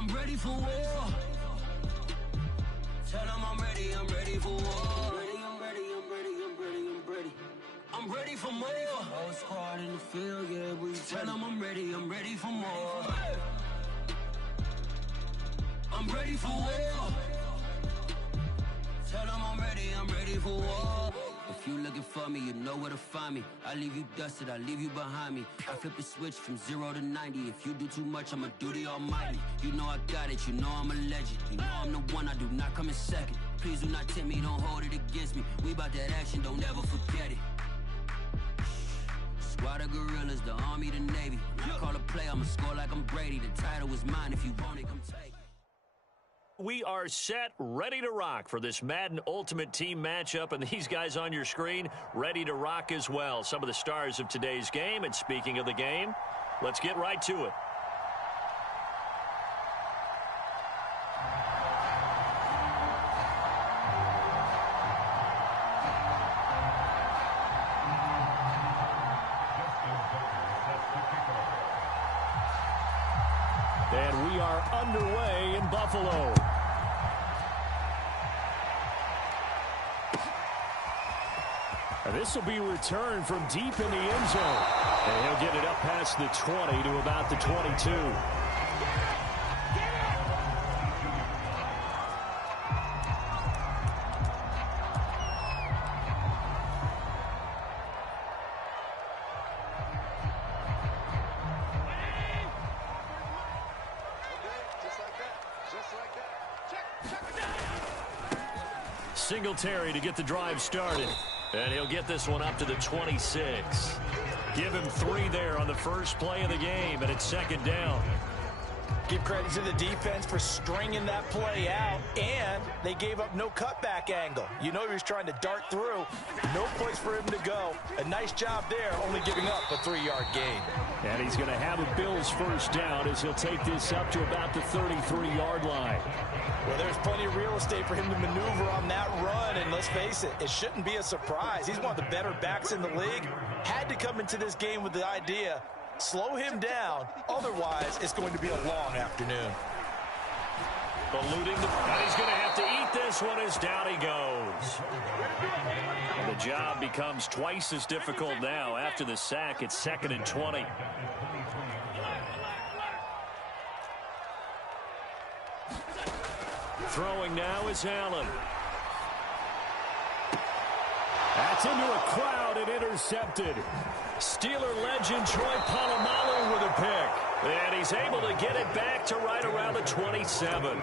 I'm ready for war. Tell them I'm ready for war. I'm ready for more. Whole squad in the field, yeah, we tell them I'm ready for more. I'm ready for war. Tell them I'm ready for war. If you looking for me, you know where to find me. I leave you dusted, I leave you behind me. I flip the switch from 0 to 90. If you do too much, I'ma do the almighty. You know I got it, you know I'm a legend. You know I'm the one, I do not come in second. Please do not tempt me, don't hold it against me. We bout that action, don't ever forget it. Squad of gorillas, the army, the navy. When I call a play, I'ma score like I'm Brady. The title is mine, if you want it, come take it. We are set, ready to rock for this Madden Ultimate Team matchup, and these guys on your screen ready to rock as well. Some of the stars of today's game, and speaking of the game, let's get right to it. And we are underway in Buffalo. And this will be returned from deep in the end zone. And he'll get it up past the 20 to about the 22. Singletary to get the drive started. And he'll get this one up to the 26. Give him 3 there on the first play of the game, and it's second down. Give credit to the defense for stringing that play out, and they gave up no cutback angle. You know he was trying to dart through. No place for him to go. A nice job there, only giving up a 3-yard gain. And he's going to have a Bills first down as he'll take this up to about the 33-yard line. Well, there's plenty of real estate for him to maneuver on that run, and let's face it, it shouldn't be a surprise. He's one of the better backs in the league. Had to come into this game with the idea, slow him down, otherwise it's going to be a long afternoon. Eluding and he's going to have to eat this one as down he goes. And the job becomes twice as difficult now after the sack. It's 2nd and 20. Throwing now is Allen. That's into a crowd and intercepted. Steeler legend Troy Polamalu with a pick. And he's able to get it back to right around the 27.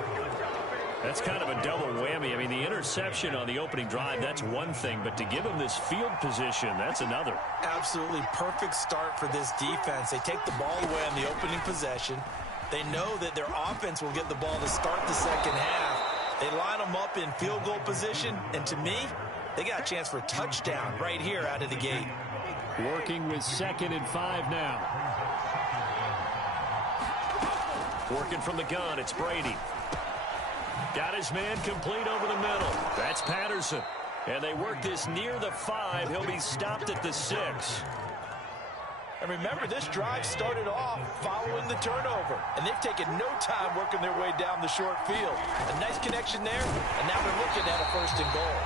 That's kind of a double whammy. I mean, the interception on the opening drive, that's one thing. But to give him this field position, that's another. Absolutely perfect start for this defense. They take the ball away on the opening possession. They know that their offense will get the ball to start the second half. They line them up in field goal position. And to me, they got a chance for a touchdown right here out of the gate. Working with 2nd and 5 now. Working from the gun, it's Brady. Got his man complete over the middle. That's Patterson. And they work this near the 5. He'll be stopped at the 6. And remember, this drive started off following the turnover. And they've taken no time working their way down the short field. A nice connection there, and now they're looking at a 1st and goal.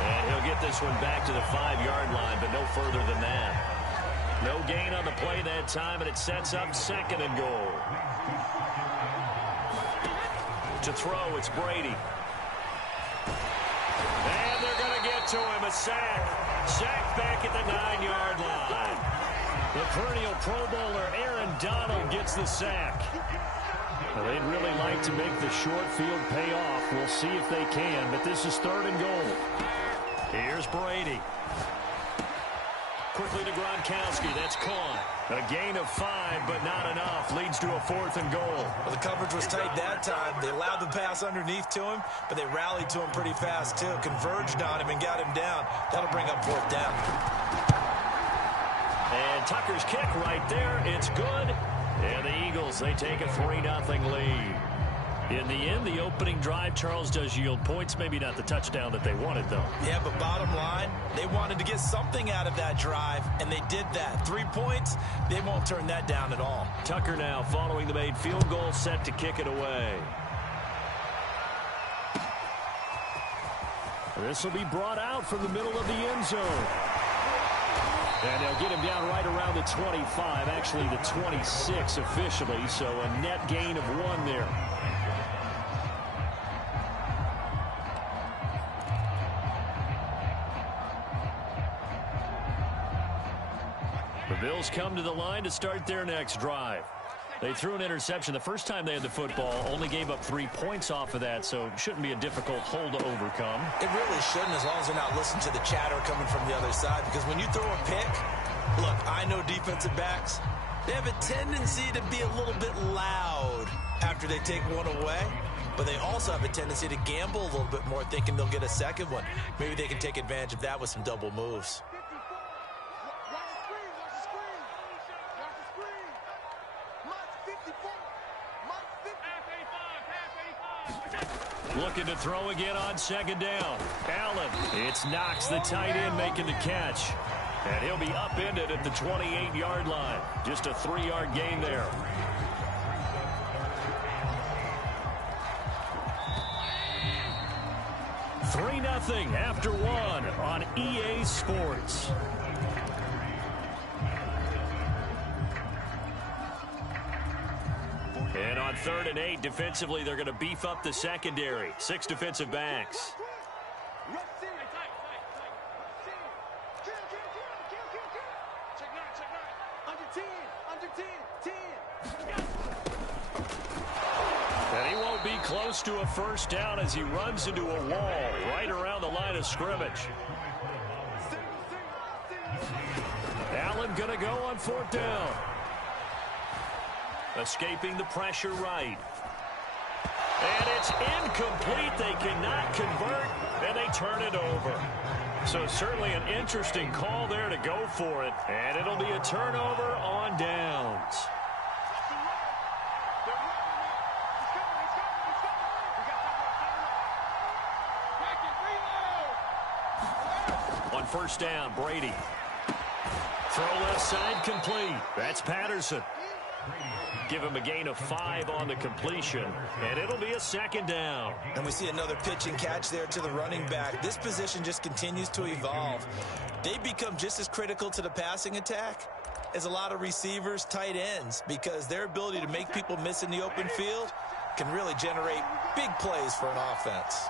And he'll get this one back to the 5-yard line, but no further than that. No gain on the play that time, and it sets up 2nd and goal. To throw, it's Brady. And they're going to get to him, a sack. Sack back at the 9-yard line. The perennial Pro Bowler Aaron Donald gets the sack. Well, they'd really like to make the short field pay off. We'll see if they can, but this is 3rd and goal. Here's Brady. Quickly to Gronkowski. That's caught. A gain of 5, but not enough. Leads to a 4th and goal. Well, the coverage was tight that time. They allowed the pass underneath to him, but they rallied to him pretty fast, too. Converged on him and got him down. That'll bring up 4th down. And Tucker's kick right there. It's good. And the Eagles, they take a 3-0 lead. In the end, the opening drive, Charles, does yield points. Maybe not the touchdown that they wanted, though. Yeah, but bottom line, they wanted to get something out of that drive, and they did that. 3 points, they won't turn that down at all. Tucker now following the made field goal, set to kick it away. This will be brought out from the middle of the end zone. And they'll get him down right around the 25, actually the 26 officially, so a net gain of 1 there. The Bills come to the line to start their next drive. They threw an interception the first time they had the football, only gave up 3 points off of that, so it shouldn't be a difficult hole to overcome. It really shouldn't, as long as they're not listening to the chatter coming from the other side, because when you throw a pick, look, I know defensive backs, they have a tendency to be a little bit loud after they take one away, but they also have a tendency to gamble a little bit more, thinking they'll get a second one. Maybe they can take advantage of that with some double moves. Looking to throw again on second down. Allen, it's Knox, the tight end, making the catch. And he'll be upended at the 28-yard line. Just a 3-yard gain there. Three 3-0 after 1 on EA Sports. And on 3rd and 8, defensively, they're going to beef up the secondary. 6 defensive backs. And he won't be close to a first down as he runs into a wall right around the line of scrimmage. Allen going to go on 4th down. Escaping the pressure right. And it's incomplete. They cannot convert, and they turn it over. So certainly an interesting call there to go for it. And it'll be a turnover on downs. On 1st down, Brady. Throw left side complete. That's Patterson. Give him a gain of 5 on the completion, and it'll be a 2nd down. And we see another pitch and catch there to the running back. This position just continues to evolve. They become just as critical to the passing attack as a lot of receivers, tight ends, because their ability to make people miss in the open field can really generate big plays for an offense.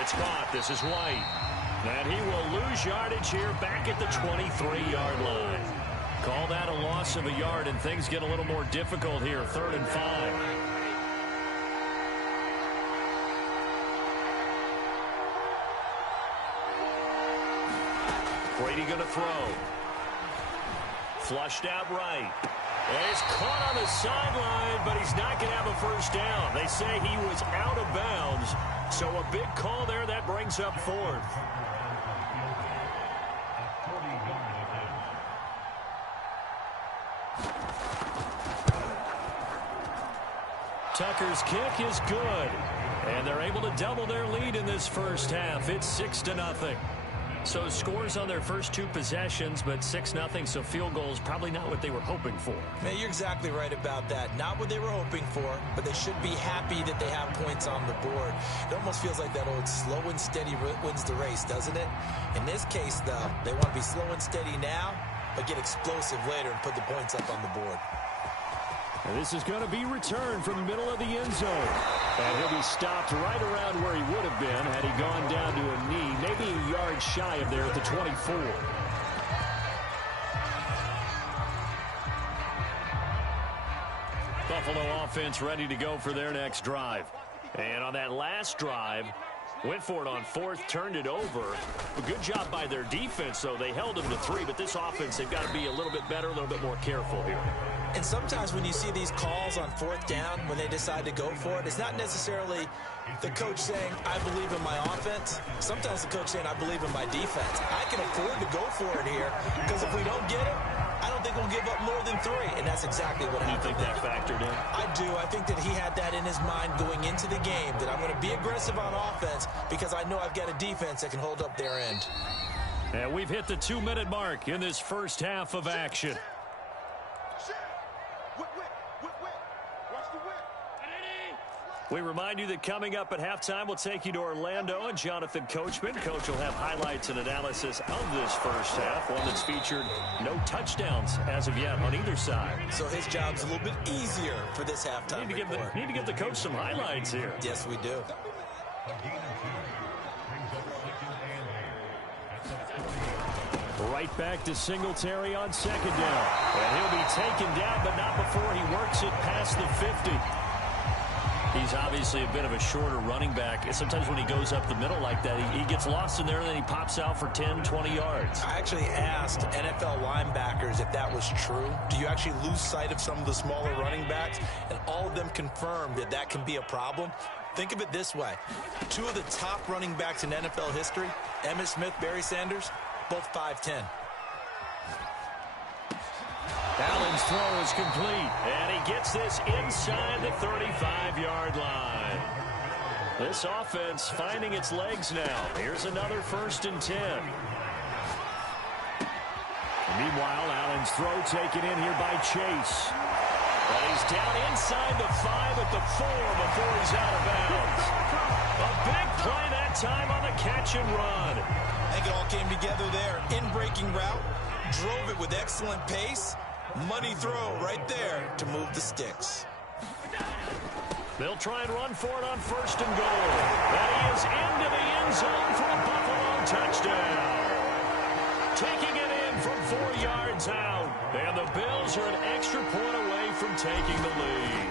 It's caught. This is White. And he will lose yardage here back at the 23-yard line. Call that a loss of a yard, and things get a little more difficult here. 3rd and 5. Brady going to throw. Flushed out right. And he's caught on the sideline, but he's not going to have a first down. They say he was out of bounds. So a big call there that brings up 4th. Tucker's kick is good. And they're able to double their lead in this first half. It's 6-0. So scores on their first 2 possessions, but 6-0, so field goals probably not what they were hoping for. Man, you're exactly right about that. Not what they were hoping for, but they should be happy that they have points on the board. It almost feels like that old slow and steady wins the race, doesn't it? In this case, though, they want to be slow and steady now, but get explosive later and put the points up on the board. And this is going to be returned from the middle of the end zone. And he'll be stopped right around where he would have been had he gone down to a knee, maybe a yard shy of there at the 24. Buffalo offense ready to go for their next drive. And on that last drive, went for it on 4th, turned it over. A good job by their defense, though. They held them to 3, but this offense, they've got to be a little bit better, a little bit more careful here. And sometimes when you see these calls on 4th down, when they decide to go for it, it's not necessarily the coach saying, I believe in my offense. Sometimes the coach saying, I believe in my defense. I can afford to go for it here, because if we don't get it, I don't don't think we'll give up more than 3, and that's exactly what happened. You think that factored in? I do. I think that he had that in his mind going into the game, that I'm going to be aggressive on offense because I know I've got a defense that can hold up their end. And we've hit the 2-minute mark in this first half of action. We remind you that coming up at halftime, we'll take you to Orlando and Jonathan Coachman. Coach will have highlights and analysis of this first half, one that's featured no touchdowns as of yet on either side. So his job's a little bit easier for this halftime report. Need to give the coach some highlights here. Yes, we do. Right back to Singletary on second down. And he'll be taken down, but not before he works it past the 50. He's obviously a bit of a shorter running back. Sometimes when he goes up the middle like that, he gets lost in there, and then he pops out for 10, 20 yards. I actually asked NFL linebackers if that was true. Do you actually lose sight of some of the smaller running backs? And all of them confirmed that that can be a problem. Think of it this way. 2 of the top running backs in NFL history, Emmitt Smith, Barry Sanders, both 5'10". Allen's throw is complete, and he gets this inside the 35-yard line. This offense finding its legs now. Here's another 1st and 10. Meanwhile, Allen's throw taken in here by Chase. But he's down inside the 5 at the 4 before he's out of bounds. A big play that time on the catch and run. I think it all came together there. In-breaking route, drove it with excellent pace. Money throw right there to move the sticks. They'll try and run for it on 1st and goal. And he is into the end zone for a Buffalo touchdown. Taking it in from 4 yards out. And the Bills are an extra point away from taking the lead.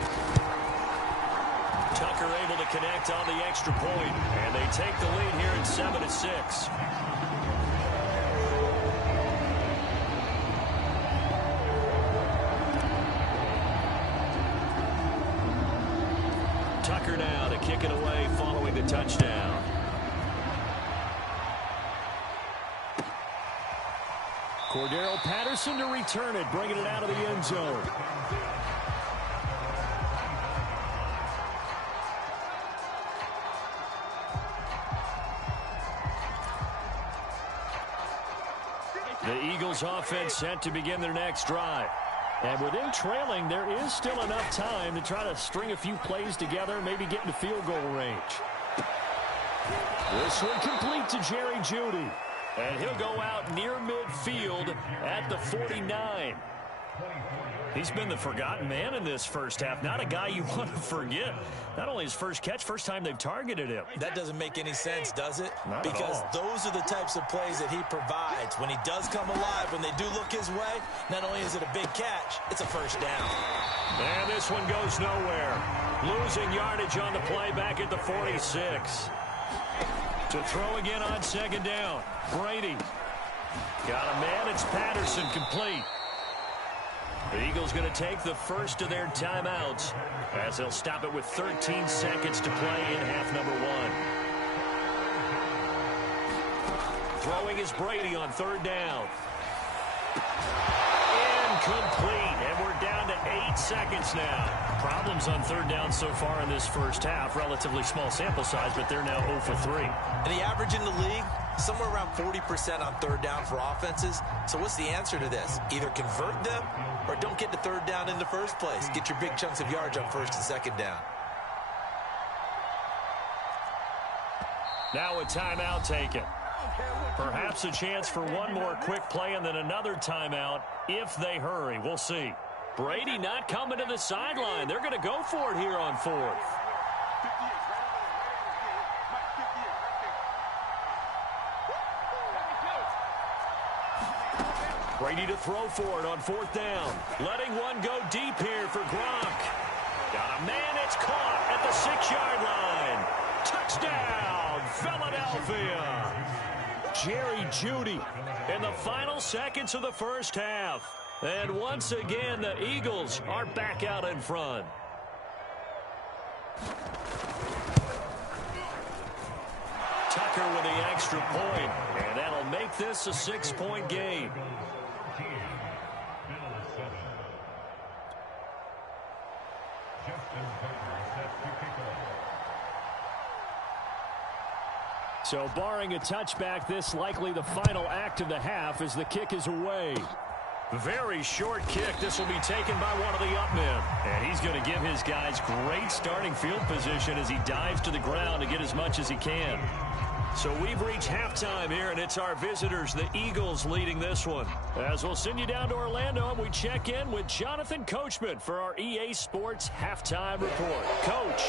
Tucker able to connect on the extra point. And they take the lead here at 7-6. Tucker now to kick it away following the touchdown. Cordero Patterson to return it, bringing it out of the end zone. The Eagles offense set to begin their next drive. And with them trailing, there is still enough time to try to string a few plays together, maybe get into field goal range. This one complete to Jerry Jeudy. And he'll go out near midfield at the 49. He's been the forgotten man in this first half. Not a guy you want to forget. Not only his first catch, first time they've targeted him. That doesn't make any sense, does it? Not because at all. Those are the types of plays that he provides. When he does come alive, when they do look his way, not only is it a big catch, it's a first down. And this one goes nowhere. Losing yardage on the play back at the 46. To throw again on second down. Brady. Got a man. It's Patterson complete. The Eagles going to take the first of their timeouts as they'll stop it with 13 seconds to play in half number 1. Throwing is Brady on 3rd down. Incomplete, and we're down to 8 seconds now. Problems on 3rd down so far in this first half. Relatively small sample size, but they're now 0 for 3. And the average in the league, somewhere around 40% on 3rd down for offenses. So what's the answer to this? Either convert them or don't get to 3rd down in the first place. Get your big chunks of yards on 1st and 2nd down. Now a timeout taken. Perhaps a chance for one more quick play and then another timeout if they hurry. We'll see. Brady not coming to the sideline. They're going to go for it here on 4th. Brady to throw for it on 4th down. Letting one go deep here for Gronk. Got a man, it's caught at the 6-yard line. Touchdown, Philadelphia. Jerry Jeudy in the final seconds of the first half. And once again, the Eagles are back out in front. Tucker with the extra point, and that'll make this a 6-point game. So barring a touchback, this likely the final act of the half as the kick is away. Very short kick. This will be taken by one of the up men. And he's going to give his guys great starting field position as he dives to the ground to get as much as he can. So we've reached halftime here, and it's our visitors, the Eagles, leading this one. As we'll send you down to Orlando, and we check in with Jonathan Coachman for our EA Sports Halftime Report. Coach.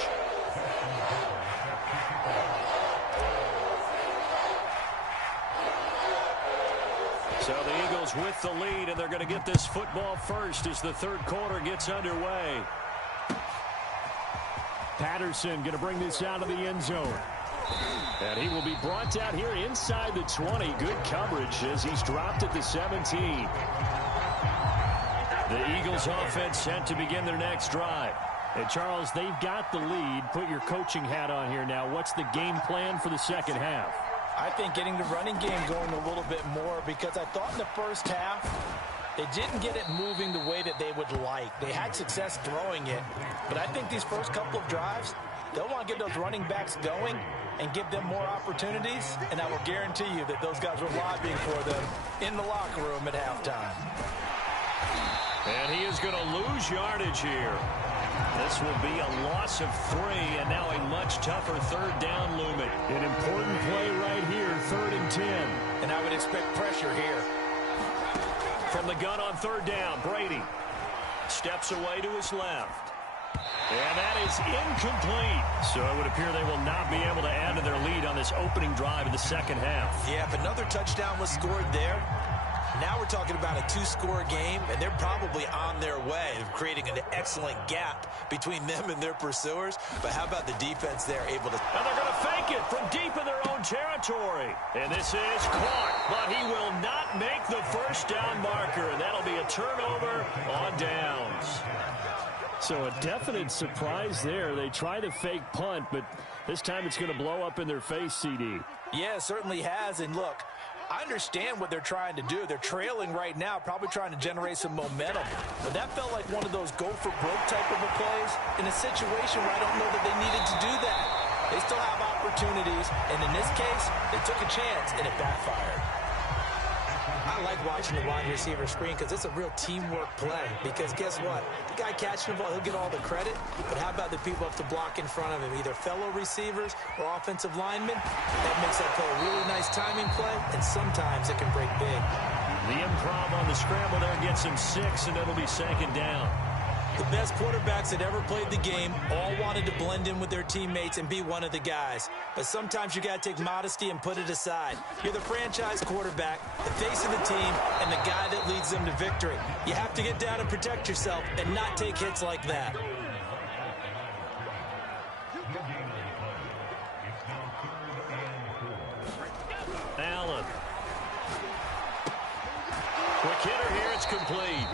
So the Eagles with the lead, and they're going to get this football first as the third quarter gets underway. Patterson going to bring this out of the end zone. And he will be brought down here inside the 20. Good coverage as he's dropped at the 17. The Eagles offense set to begin their next drive. And Charles, they've got the lead. Put your coaching hat on here now. What's the game plan for the second half? I think getting the running game going a little bit more, because I thought in the first half they didn't get it moving the way that they would like. They had success throwing it, but I think these first couple of drives, they'll want to get those running backs going and give them more opportunities, and I will guarantee you that those guys were lobbying for them in the locker room at halftime. And he is going to lose yardage here. This will be a loss of 3, and now a much tougher third down looming. An important play right here, 3rd and 10. And I would expect pressure here. From the gun on third down, Brady steps away to his left. And that is incomplete. So it would appear they will not be able to add to their lead on this opening drive in the second half. Yeah, if another touchdown was scored there, now we're talking about a 2-score game, and they're probably on their way of creating an excellent gap between them and their pursuers. But how about the defense there able to... And they're going to fake it from deep in their own territory. And this is caught, but he will not make the first down marker. And that'll be a turnover on downs. So a definite surprise there. They try the fake punt, but this time it's going to blow up in their face, CD. Yeah, it certainly has. And look, I understand what they're trying to do. They're trailing right now, probably trying to generate some momentum. But that felt like one of those go-for-broke type of a plays in a situation where I don't know that they needed to do that. They still have opportunities, and in this case, they took a chance, and it backfired. I like watching the wide receiver screen because it's a real teamwork play. Because guess what? The guy catching the ball, he'll get all the credit. But how about the people up to block in front of him, either fellow receivers or offensive linemen? That makes that play a really nice timing play, and sometimes it can break big. The improv on the scramble there gets him 6, and it'll be second down. The best quarterbacks that ever played the game all wanted to blend in with their teammates and be one of the guys. But sometimes you got to take modesty and put it aside. You're the franchise quarterback, the face of the team, and the guy that leads them to victory. You have to get down and protect yourself and not take hits like that. Allen. Quick hitter here, it's complete.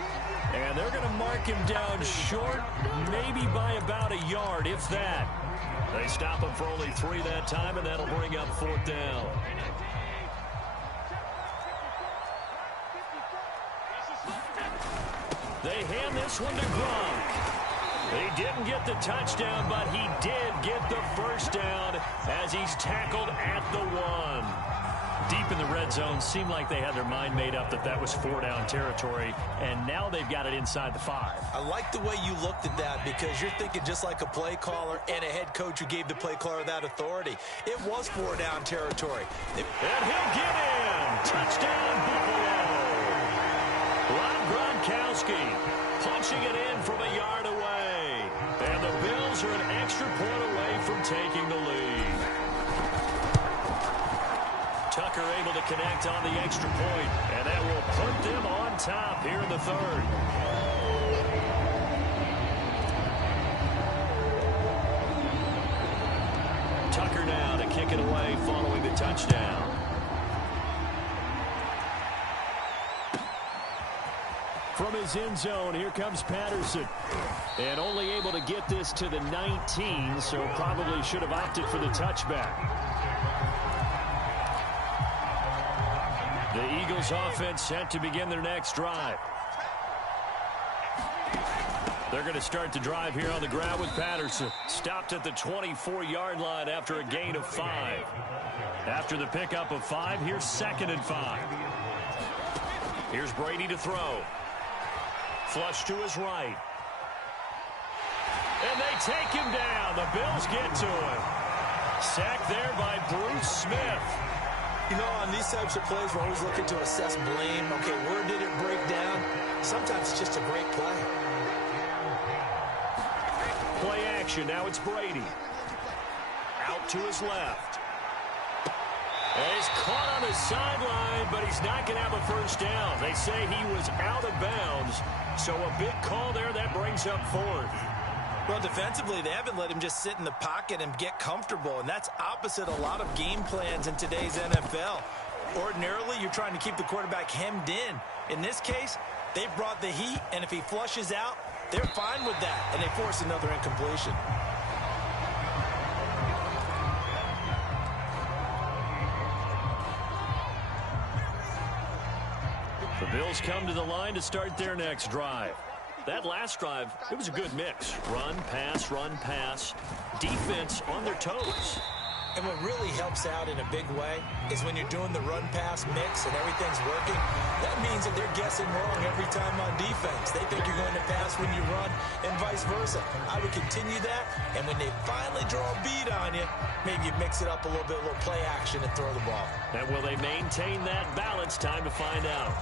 And they're going to mark him down short, maybe by about a yard, if that. They stop him for only 3 that time, and that'll bring up 4th down. They hand this one to Gronk. He didn't get the touchdown, but he did get the first down as he's tackled at the 1. Deep in the red zone, seemed like they had their mind made up that that was 4-down territory, and now they've got it inside the 5. I like the way you looked at that because you're thinking just like a play caller and a head coach who gave the play caller that authority. It was 4-down territory. And he'll get in. Touchdown, Buffalo. Rob Gronkowski punching it in from a yard away. And the Bills are an extra point away from taking the lead. Tucker able to connect on the extra point, and that will put them on top here in the 3rd. Tucker now to kick it away following the touchdown. From his end zone, here comes Patterson. And only able to get this to the 19, so probably should have opted for the touchback. The Eagles offense set to begin their next drive. They're going to start the drive here on the ground with Patterson. Stopped at the 24-yard line after a gain of 5. After the pickup of 5, here's 2nd and 5. Here's Brady to throw. Flush to his right. And they take him down. The Bills get to him. Sacked there by Bruce Smith. You know, on these types of plays, we're always looking to assess blame. Okay, where did it break down? Sometimes it's just a great play. Play action. Now it's Brady. Out to his left. And he's caught on the sideline, but he's not going to have a first down. They say he was out of bounds. So a big call there. That brings up 4th. Well, defensively, they haven't let him just sit in the pocket and get comfortable, and that's opposite a lot of game plans in today's NFL. Ordinarily, you're trying to keep the quarterback hemmed in. In this case, they brought the heat, and if he flushes out, they're fine with that, and they force another incompletion. The Bills come to the line to start their next drive. That last drive, it was a good mix. Run, pass, defense on their toes. And what really helps out in a big way is when you're doing the run-pass mix and everything's working, that means that they're guessing wrong every time on defense. They think you're going to pass when you run and vice versa. I would continue that, and when they finally draw a beat on you, maybe you mix it up a little bit, a little play action and throw the ball. And will they maintain that balance? Time to find out.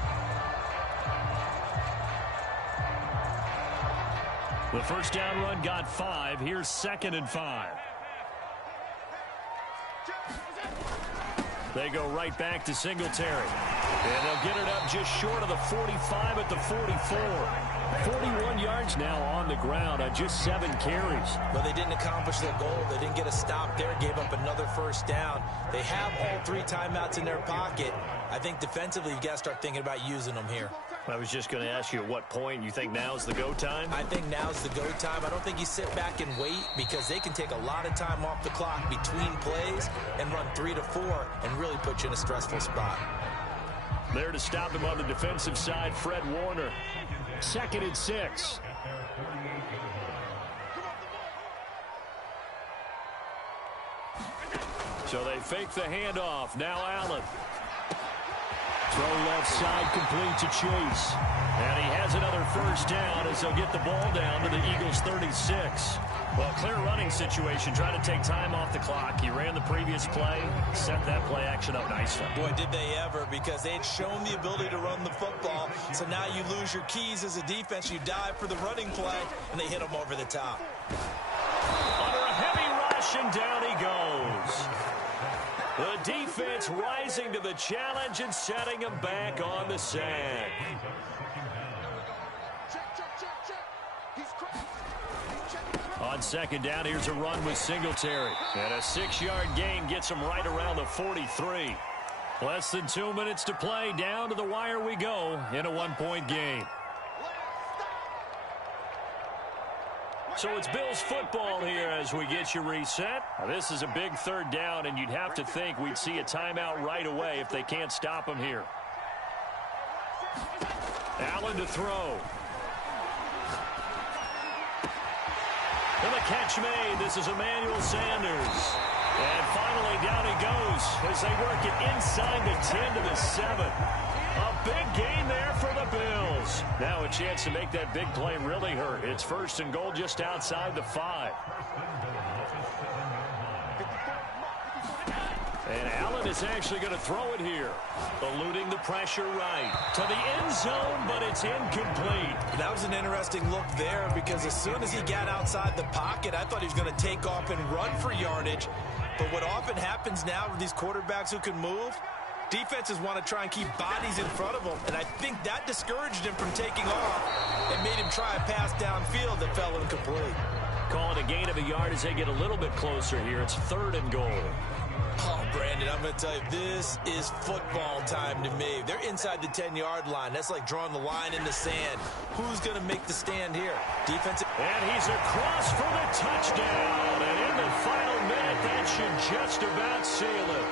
The first down run got 5. Here's 2nd and 5. They go right back to Singletary. And they'll get it up just short of the 45 at the 44. 41 yards now on the ground on just 7 carries. But they didn't accomplish their goal. They didn't get a stop there, gave up another first down. They have all 3 timeouts in their pocket. I think defensively you've got to start thinking about using them here. I was just going to ask you at what point you think now's the go time? I think now's the go time. I don't think you sit back and wait because they can take a lot of time off the clock between plays and run 3 to 4 and really put you in a stressful spot. There to stop him on the defensive side, Fred Warner. 2nd and 6. So they fake the handoff. Now Allen. Throw left side, complete to Chase. And he has another first down as they'll get the ball down to the Eagles' 36. Well, clear running situation, trying to take time off the clock. He ran the previous play, set that play action up nicely. Boy, did they ever, because they had shown the ability to run the football. So now you lose your keys as a defense. You dive for the running play, and they hit them over the top. Under a heavy rush, and down he goes. The defense rising to the challenge and setting him back on the sack. On 2nd down, here's a run with Singletary. And a 6-yard gain gets him right around the 43. Less than 2 minutes to play. Down to the wire we go in a 1-point game. So it's Bills football here as we get you reset. Now, this is a big 3rd down, and you'd have to think we'd see a timeout right away if they can't stop him here. Allen to throw. And the catch made. This is Emmanuel Sanders. And finally down he goes as they work it inside the 10 to the 7. A big gain there for the Bills. Now a chance to make that big play really hurt. It's 1st and goal just outside the 5. And Allen is actually going to throw it here. Eluding the pressure right to the end zone, but it's incomplete. That was an interesting look there because as soon as he got outside the pocket, I thought he was going to take off and run for yardage. But what often happens now with these quarterbacks who can move, defenses want to try and keep bodies in front of them, and I think that discouraged him from taking off and made him try a pass downfield that fell incomplete. Calling a gain of a yard as they get a little bit closer here. It's 3rd and goal. Oh, Brandon, I'm going to tell you, this is football time to me. They're inside the 10-yard line. That's like drawing the line in the sand. Who's going to make the stand here? Defensive. And he's across for the touchdown. And in the final minute, that should just about seal it.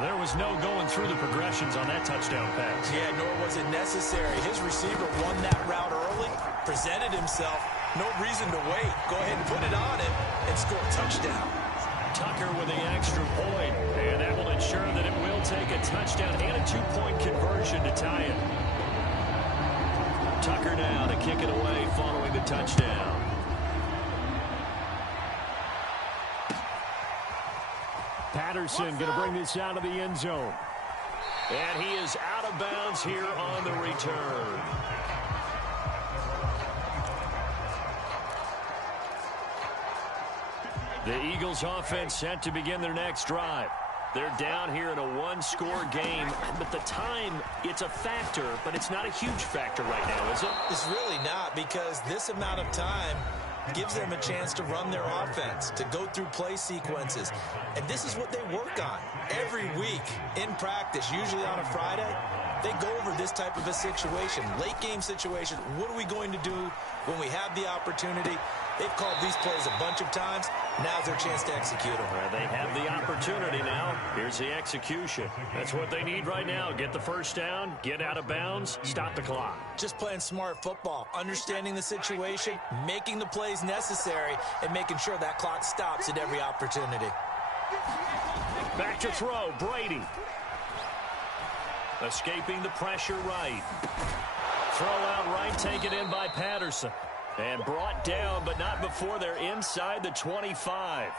There was no going through the progressions on that touchdown pass. Yeah, nor was wasn't necessary. His receiver won that route early, presented himself. No reason to wait. Go ahead and put it on him and score a touchdown. Tucker with the extra point, and that will ensure that it will take a touchdown and a 2-point conversion to tie it. Tucker now to kick it away following the touchdown. Patterson going to bring this out of the end zone. And he is out of bounds here on the return. The Eagles offense set to begin their next drive. They're down here in a one-score game, but the time, it's a factor, but it's not a huge factor right now, is it? It's really not, because this amount of time gives them a chance to run their offense, to go through play sequences. And this is what they work on every week in practice, usually on a Friday. They go over this type of a situation, late game situation. What are we going to do when we have the opportunity? They've called these plays a bunch of times. Now's their chance to execute them. Well, they have the opportunity now. Here's the execution. That's what they need right now. Get the first down, get out of bounds, stop the clock. Just playing smart football, understanding the situation, making the plays necessary, and making sure that clock stops at every opportunity. Back to throw, Brady. Escaping the pressure right. Throw out right, taken in by Patterson. And brought down, but not before they're inside the 25.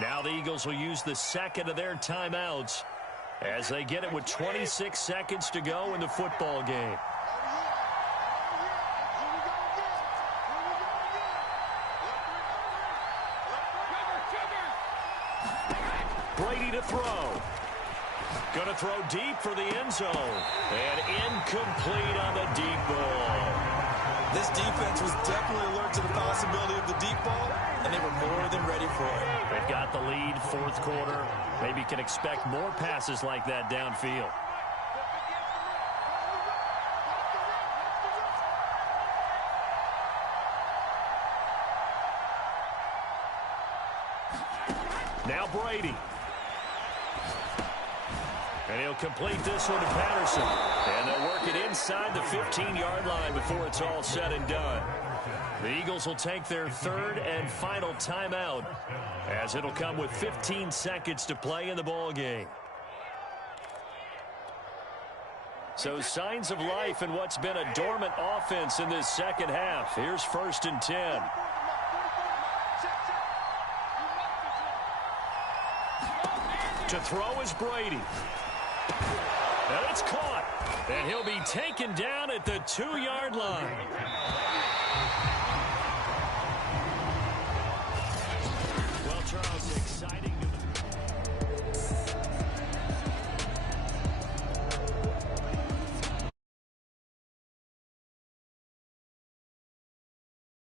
Now the Eagles will use the second of their timeouts as they get it with 26 seconds to go in the football game. Brady to throw. Going to throw deep for the end zone. And incomplete on the deep ball. This defense was definitely alert to the possibility of the deep ball, and they were more than ready for it. They've got the lead, fourth quarter. Maybe can expect more passes like that downfield. Now Brady. And he'll complete this one to Patterson. And they'll work it inside the 15-yard line before it's all said and done. The Eagles will take their third and final timeout as it'll come with 15 seconds to play in the ball game. So signs of life in what's been a dormant offense in this second half. Here's 1st and 10. To throw is Brady. And it's caught. And he'll be taken down at the 2-yard line. Well, Charles, exciting.